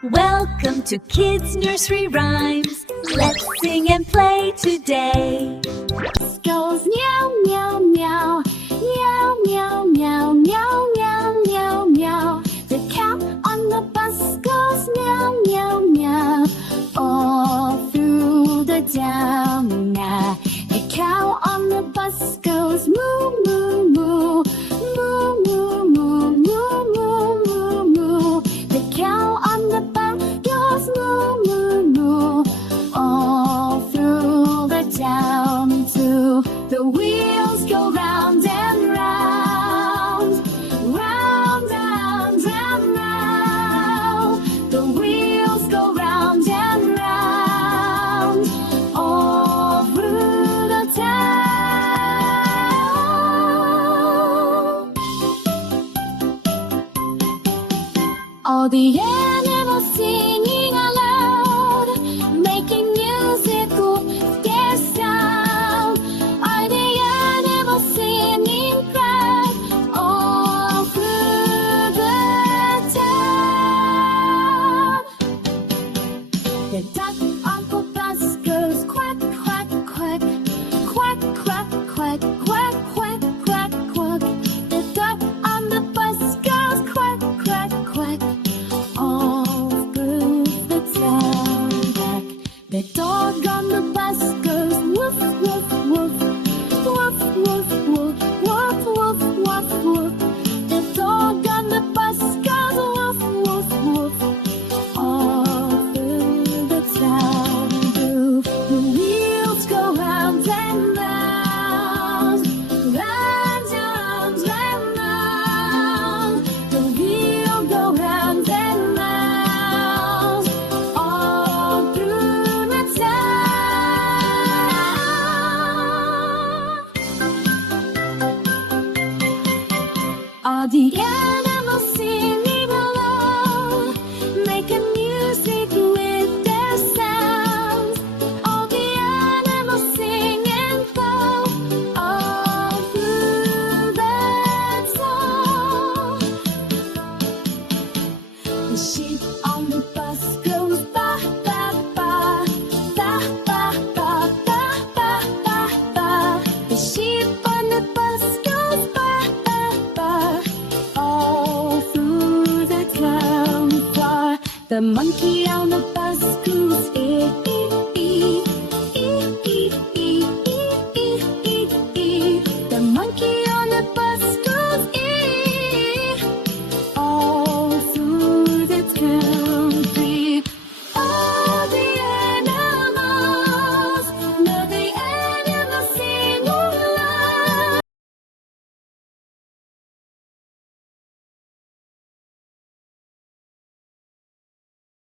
Welcome to Kids Nursery Rhymes. Let's sing and play today. Goes meow, meow, meow. Meow, meow, meow, meow, meow, meow, meow. The cat on the bus goes meow, meow, meow. All through the town now. The cow on the bus goes moo, moo, moo. Moo, moo, moo, moo, moo, moo, moo. The cow on the bus goes moo, moo, moo. All through the town too. The wheels go round and round, round, round, and round. The wheels go round and round, all through the town. All the animals singing aloud, making music with their sound. Are the animals singing proud all through the town? The duck on the bus goes quack, quack, quack. Quack, quack, quack, quack, quack, quack, quack. The duck on the bus goes quack, quack, quack. All through the town back. The dog on the bus goes woof, woof, woof. Woof, woof, woof, woof, woof, woof, woof. The dog on the bus goes woof, woof, woof. All through the town blue. The wheels go round and round, round, round, round, round. The wheel go round and round, all through the town. All the animals singing along, making music with their sounds. All the animals sing and flow all through the town. The sheep on the bus goes ba ba ba, ba ba ba ba ba ba ba. The sheep on the bus goes ba ba ba, all through the town far. The monkey on the bus goes